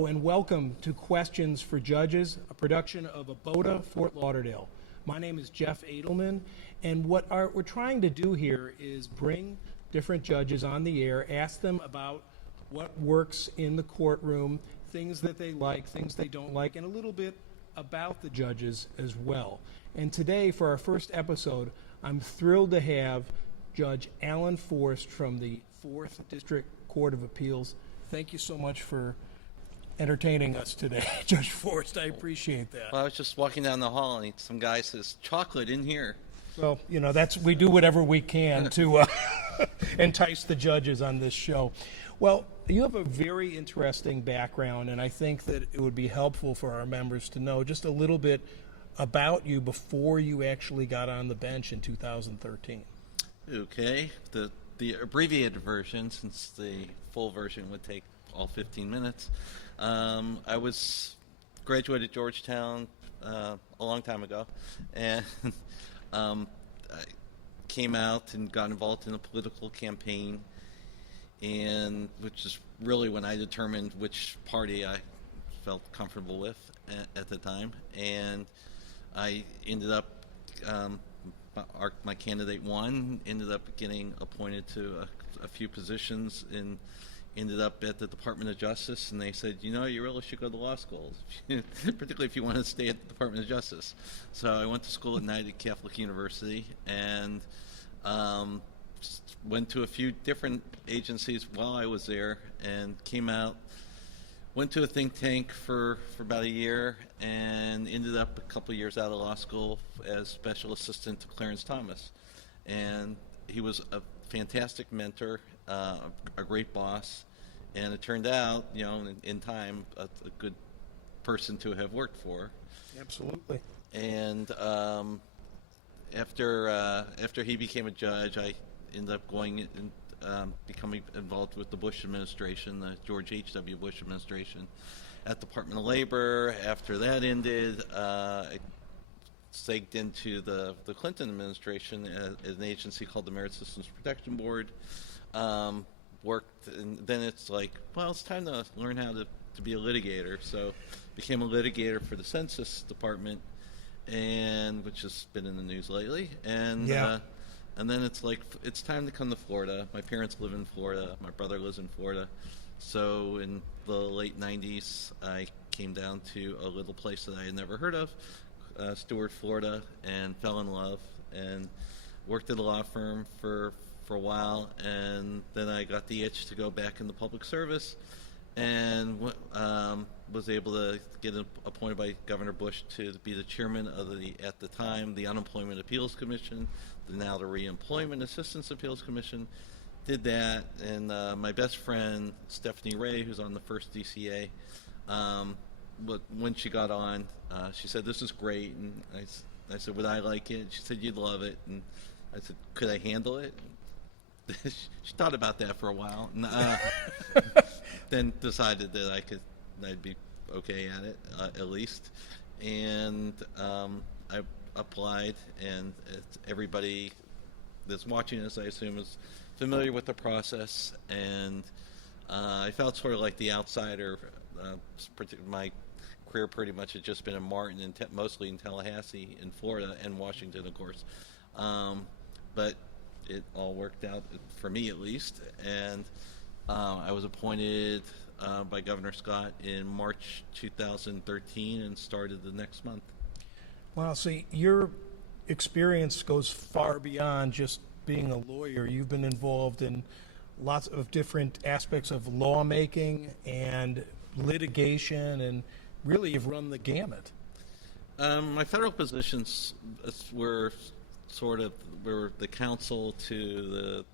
Hello and welcome to Questions for Judges, a production of Abota, Fort Lauderdale. My name is Jeff Adelman, and what we're trying to do here is bring different judges on the air, ask them about what works in the courtroom, things that they like, things they don't like, and a little bit about the judges as well. And today, for our first episode, I'm thrilled to have Judge Alan Forst from the 4th District Court of Appeals. Thank you so much for entertaining us today, Judge Forst. I appreciate that. Well, I was just walking down the hall and some guy says, "Chocolate in here." Well, you know, we do whatever we can to entice the judges on this show. Well, you have a very interesting background, and I think that it would be helpful for our members to know just a little bit about you before you actually got on the bench in 2013. Okay. The abbreviated version, since the full version would take all 15 minutes. I was graduated Georgetown a long time ago, and I came out and got involved in a political campaign, and which is really when I determined which party I felt comfortable with at the time, and I ended up my candidate won, ended up getting appointed to a few positions, and ended up at the Department of Justice, and they said, you know, you really should go to law school, particularly if you want to stay at the Department of Justice. So I went to school at United Catholic University, and went to a few different agencies while I was there, and came out, went to a think tank for about a year, and ended up a couple of years out of law school as special assistant to Clarence Thomas. And he was a fantastic mentor, a great boss, and it turned out, you know, in time, a good person to have worked for. Absolutely. And after he became a judge, I ended up going and becoming involved with the Bush administration, the George H.W. Bush administration, at the Department of Labor. After that ended, I segged into the Clinton administration at an agency called the Merit Systems Protection Board. Worked, and then it's like, well, it's time to learn how to be a litigator. So became a litigator for the Census Department, and which has been in the news lately. And yeah. And then it's like, it's time to come to Florida. My parents live in Florida. My brother lives in Florida. So in the late 90s, I came down to a little place that I had never heard of, Stuart, Florida, and fell in love, and worked at a law firm for a while, and then I got the itch to go back into public service, and was able to get appointed by Governor Bush to be the chairman of at the time, the Unemployment Appeals Commission, now the Reemployment Assistance Appeals Commission. Did that, and my best friend, Stephanie Ray, who's on the First DCA, but when she got on, she said, "This is great," and I said, "Would I like it?" She said, "You'd love it," and I said, "Could I handle it?" She thought about that for a while, and then decided that I'd be okay at it, at least. And I applied, and everybody that's watching this, I assume, is familiar with the process. And I felt sort of like the outsider. My career pretty much had just been in Martin, and mostly in Tallahassee, in Florida, and Washington, of course. But it all worked out, for me at least, and I was appointed by Governor Scott in March 2013 and started the next month. Wow, so your experience goes far beyond just being a lawyer. You've been involved in lots of different aspects of lawmaking and litigation, and really you've run the gamut. My federal positions were we're the counsel to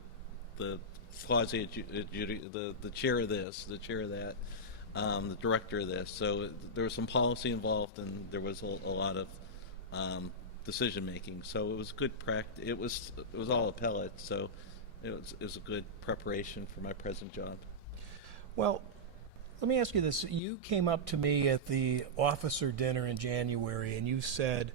the quasi the chair of this, the chair of that, the director of this. So there was some policy involved, and there was a lot of decision making. So it was good practice. It was all appellate. So it was a good preparation for my present job. Well, let me ask you this. You came up to me at the officer dinner in January, and you said,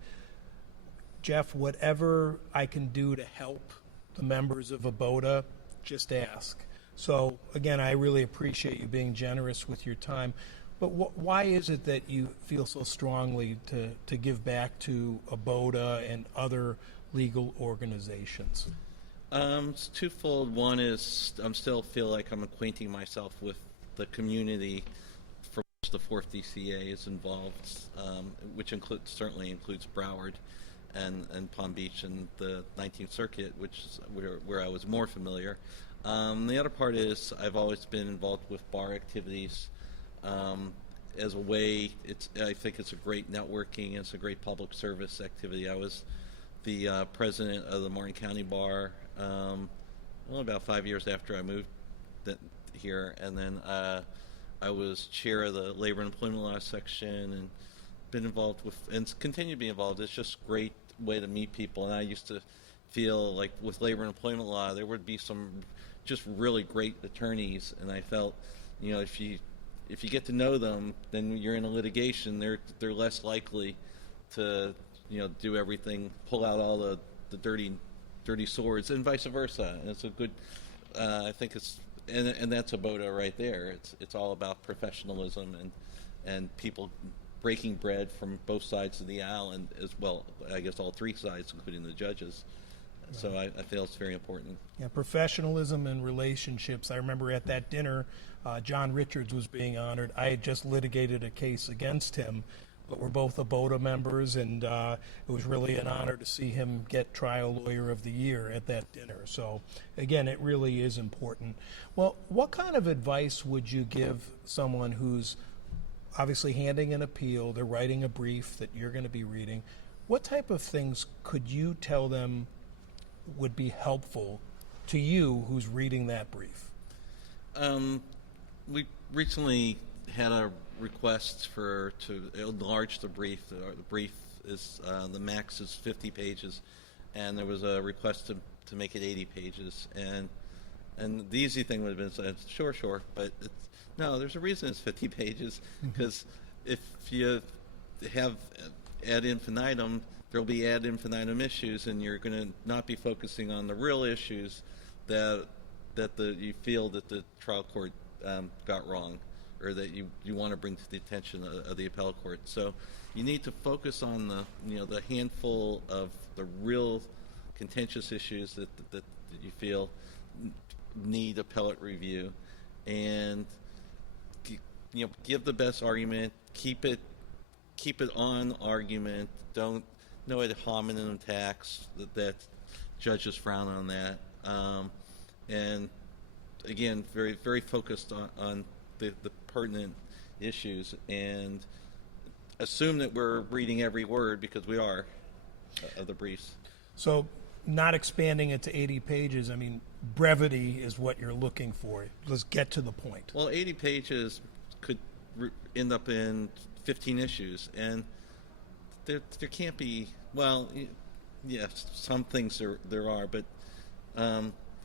"Jeff, whatever I can do to help the members of Abota, just ask." So, again, I really appreciate you being generous with your time. But why is it that you feel so strongly to give back to Abota and other legal organizations? It's twofold. One is I still feel like I'm acquainting myself with the community for which the Forst DCA is involved, which certainly includes Broward and Palm Beach and the 19th Circuit, which is where I was more familiar. The other part is I've always been involved with bar activities as a way. I think it's a great networking. It's a great public service activity. I was the president of the Martin County Bar about 5 years after I moved here, and then I was chair of the Labor and Employment Law section, and been involved with and continue to be involved. It's just a great way to meet people, and I used to feel like with Labor and Employment Law there would be some just really great attorneys, and I felt, if you get to know them, then you're in a litigation, they're less likely to do everything, pull out all the dirty swords, and vice versa. And it's a good, I think it's, and that's Abota right there. It's all about professionalism and people breaking bread from both sides of the aisle, and as well, I guess all three sides, including the judges. So I feel it's very important. Yeah, professionalism and relationships. I remember at that dinner, John Richards was being honored. I had just litigated a case against him, but we're both Abota members, and it was really an honor to see him get Trial Lawyer of the Year at that dinner. So, again, it really is important. Well, what kind of advice would you give someone who's obviously handing an appeal, they're writing a brief that you're going to be reading? What type of things could you tell them would be helpful to you who's reading that brief? We recently had a request to enlarge the brief. The brief is the max is 50 pages, and there was a request to make it 80 pages. And the easy thing would have been said, sure, but no, there's a reason it's 50 pages, because if you have ad infinitum, there'll be ad infinitum issues, and you're going to not be focusing on the real issues that you feel that the trial court got wrong, or that you want to bring to the attention of the appellate court. So you need to focus on the handful of the real contentious issues that you feel need appellate review, and give the best argument. Keep it on argument. Don't no ad hominem attacks. That judges frown on that. And again, very very focused on the pertinent issues, and assume that we're reading every word, because we are, of the briefs. So not expanding it to 80 pages, I mean, brevity is what you're looking for. Let's get to the point. Well, 80 pages could end up in 15 issues, and there can't be, well, yes, some things there are, but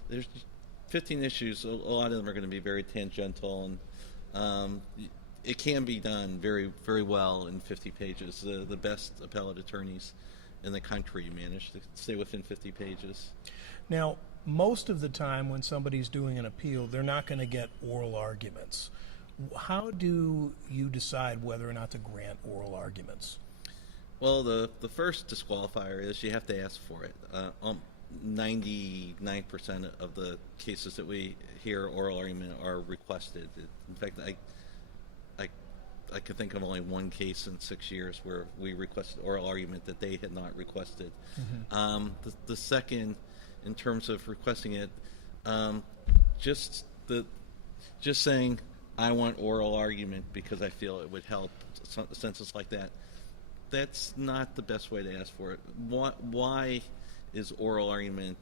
there's 15 issues. A lot of them are going to be very tangential, and it can be done very, very well in 50 pages. The best appellate attorneys in the country manage to stay within 50 pages. Now, most of the time when somebody's doing an appeal, they're not going to get oral arguments. How do you decide whether or not to grant oral arguments? Well, the first disqualifier is you have to ask for it. 99% of the cases that we hear oral argument are requested. In fact, I could think of only one case in 6 years where we requested oral argument that they had not requested. Mm-hmm. The second, in terms of requesting it, just saying I want oral argument because I feel it would help, a sentence like that, that's not the best way to ask for it. Why is oral argument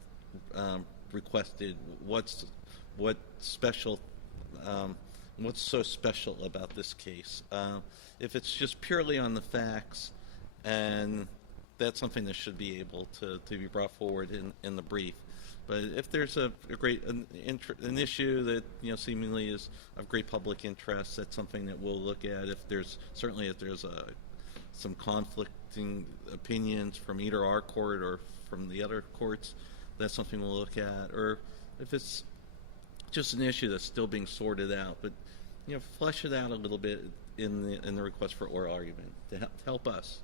requested? What's special? What's so special about this case? If it's just purely on the facts, and that's something that should be able to be brought forward in the brief. But if there's an issue that seemingly is of great public interest, that's something that we'll look at. If there's some conflicting opinions from either our court or from the other courts, that's something we'll look at. Or if it's just an issue that's still being sorted out, but flesh it out a little bit. in the request for oral argument to help us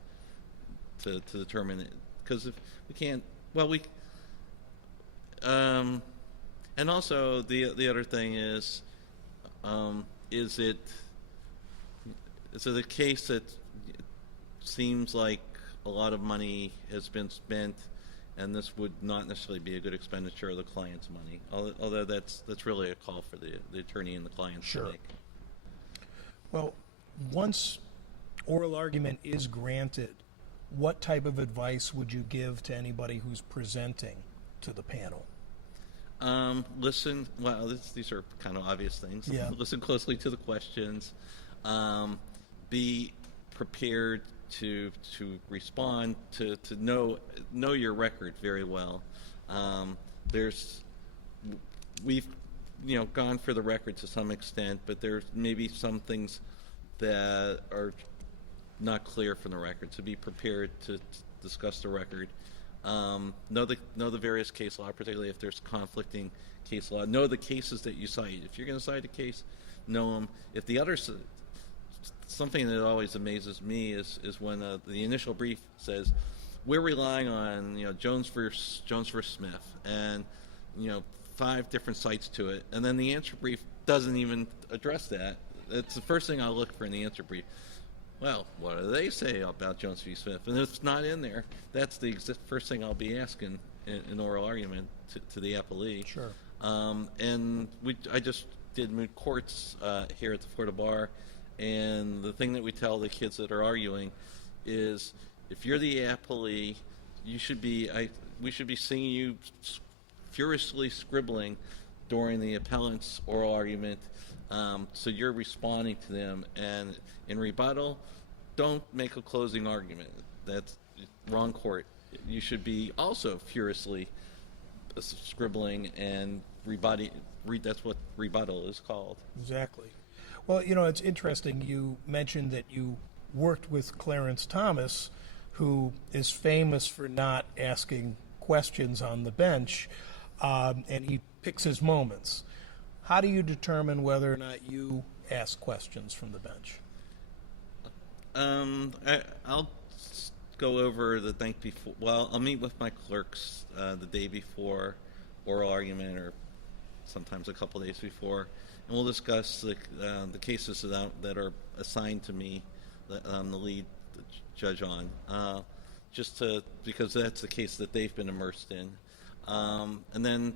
to determine it, because if we can't, well, we and also the other thing is it a case that seems like a lot of money has been spent, and this would not necessarily be a good expenditure of the client's money, although that's really a call for the attorney and the client to make. Well, once oral argument is granted, what type of advice would you give to anybody who's presenting to the panel? Listen, well, these are kind of obvious things. Yeah. Listen closely to the questions. Be prepared to respond, to know your record very well. We've gone for the record to some extent, but there's maybe some things that are not clear from the record. So be prepared to discuss the record. Know the various case law, particularly if there's conflicting case law. Know the cases that you cite. If you're going to cite a case, know them. If the others, something that always amazes me is when the initial brief says we're relying on Jones versus Smith, and 5 different cites to it, and then the answer brief doesn't even address that. That's the first thing I'll look for in the answer brief. Well, what do they say about Jones v. Smith? And if it's not in there, that's the first thing I'll be asking in oral argument to the appellee. Sure. And I just did moot courts here at the Florida Bar, and the thing that we tell the kids that are arguing is, if you're the appellee, we should be seeing you furiously scribbling during the appellant's oral argument. So you're responding to them, and in rebuttal, don't make a closing argument. That's wrong court. You should be also furiously scribbling and rebutting. That's what rebuttal is called. Exactly. Well, it's interesting. You mentioned that you worked with Clarence Thomas, who is famous for not asking questions on the bench, and he picks his moments. How do you determine whether or not you ask questions from the bench? I'll go over the night before. Well, I'll meet with my clerks the day before oral argument, or sometimes a couple days before, and we'll discuss the cases that are assigned to me that I'm the lead judge on, because that's the case that they've been immersed in, and then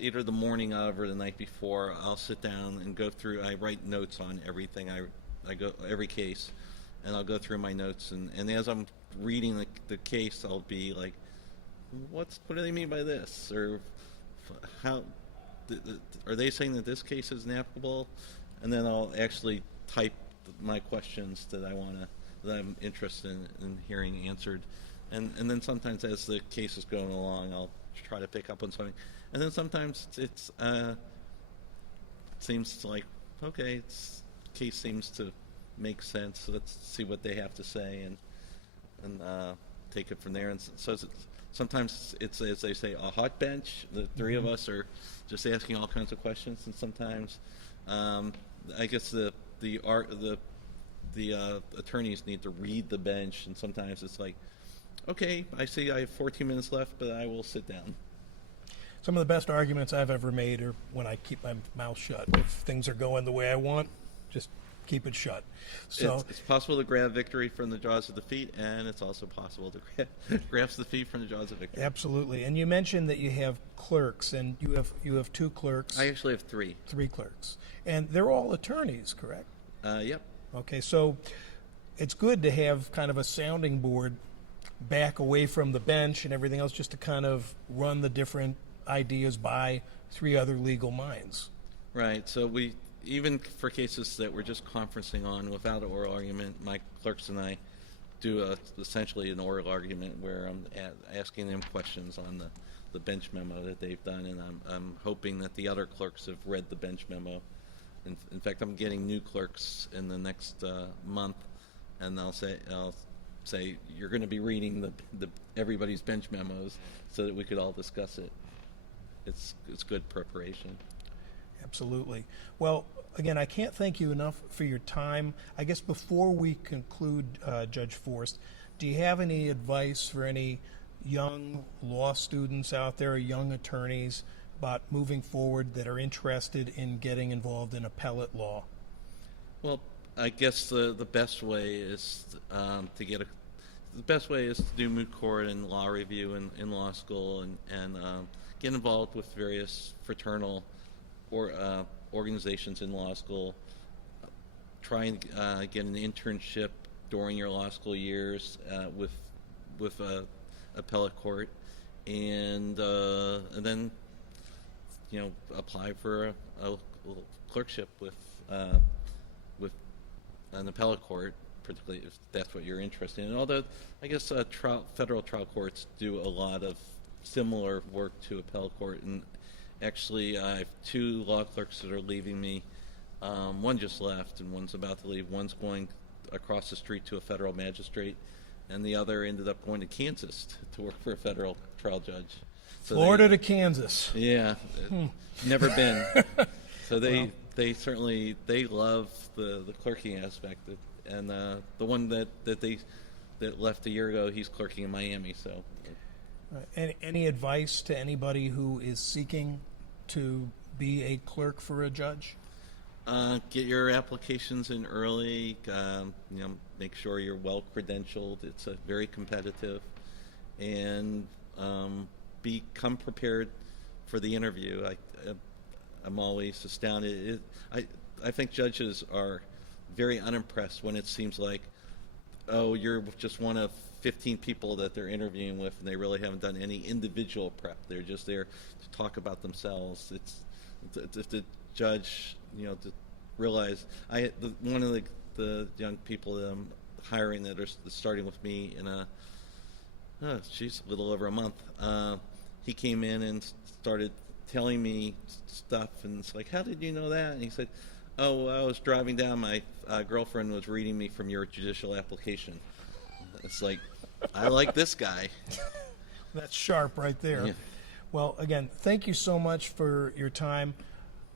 either the morning of or the night before, I'll sit down and go through. I write notes on everything. I go every case, and I'll go through my notes. And as I'm reading the case, I'll be like, what do they mean by this? Or how are they saying that this case is inapplicable? And then I'll actually type my questions that I'm interested in hearing answered. And then sometimes as the case is going along, I'll try to pick up on something. And then sometimes it seems like, okay, case seems to make sense. So let's see what they have to say and take it from there. And so sometimes it's, as they say, a hot bench. The three of us are just asking all kinds of questions, and sometimes I guess the attorneys need to read the bench, and sometimes it's like, okay, I see I have 14 minutes left, but I will sit down. Some of the best arguments I've ever made are when I keep my mouth shut. If things are going the way I want, just keep it shut. So it's possible to grab victory from the jaws of defeat, and it's also possible to grasp defeat from the jaws of victory. Absolutely. And you mentioned that you have clerks, and you have 2 clerks. I actually have 3. 3 clerks. And they're all attorneys, correct? Yep. Okay, so it's good to have kind of a sounding board back away from the bench and everything else, just to kind of run the different ideas by 3 other legal minds. Right. So even for cases that we're just conferencing on without an oral argument, my clerks and I do essentially an oral argument where I'm asking them questions on the bench memo that they've done, and I'm hoping that the other clerks have read the bench memo. In fact, I'm getting new clerks in the next month, and I'll say you're going to be reading everybody's bench memos so that we could all discuss it. It's good preparation. Absolutely. Well, again, I can't thank you enough for your time. I guess before we conclude, Judge Forst, do you have any advice for any young law students out there, young attorneys, about moving forward that are interested in getting involved in appellate law? Well, I guess the best way is the best way is to do moot court and law review in law school, and get involved with various fraternal or organizations in law school. Try and get an internship during your law school years with appellate court, and then apply for a clerkship with an appellate court, particularly if that's what you're interested in. Although I guess federal trial courts do a lot of similar work to appellate court, and actually I have 2 law clerks that are leaving me. One just left, and one's about to leave. One's going across the street to a federal magistrate, and the other ended up going to Kansas to work for a federal trial judge. So Florida to Kansas. Yeah, never been. So they certainly love the clerking aspect, and the one that left a year ago, he's clerking in Miami. So, Any advice to anybody who is seeking to be a clerk for a judge? Get your applications in early. Make sure you're well credentialed. It's very competitive, and become prepared for the interview. I'm always astounded. I think judges are very unimpressed when it seems like, oh, you're just one of 15 people that they're interviewing with, and they really haven't done any individual prep. They're just there to talk about themselves. If the judge, to realize, one of the young people that I'm hiring that are starting with me in a little over a month. He came in and started telling me stuff, and it's like, how did you know that? And he said, oh, I was driving down, my girlfriend was reading me from your judicial application. It's like, I like this guy. That's sharp right there. Yeah. Well, again, thank you so much for your time.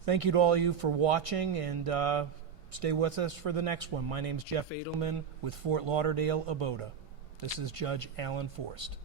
Thank you to all of you for watching, and stay with us for the next one. My name's Jeff Adelman with Fort Lauderdale, Abota. This is Judge Alan Forst.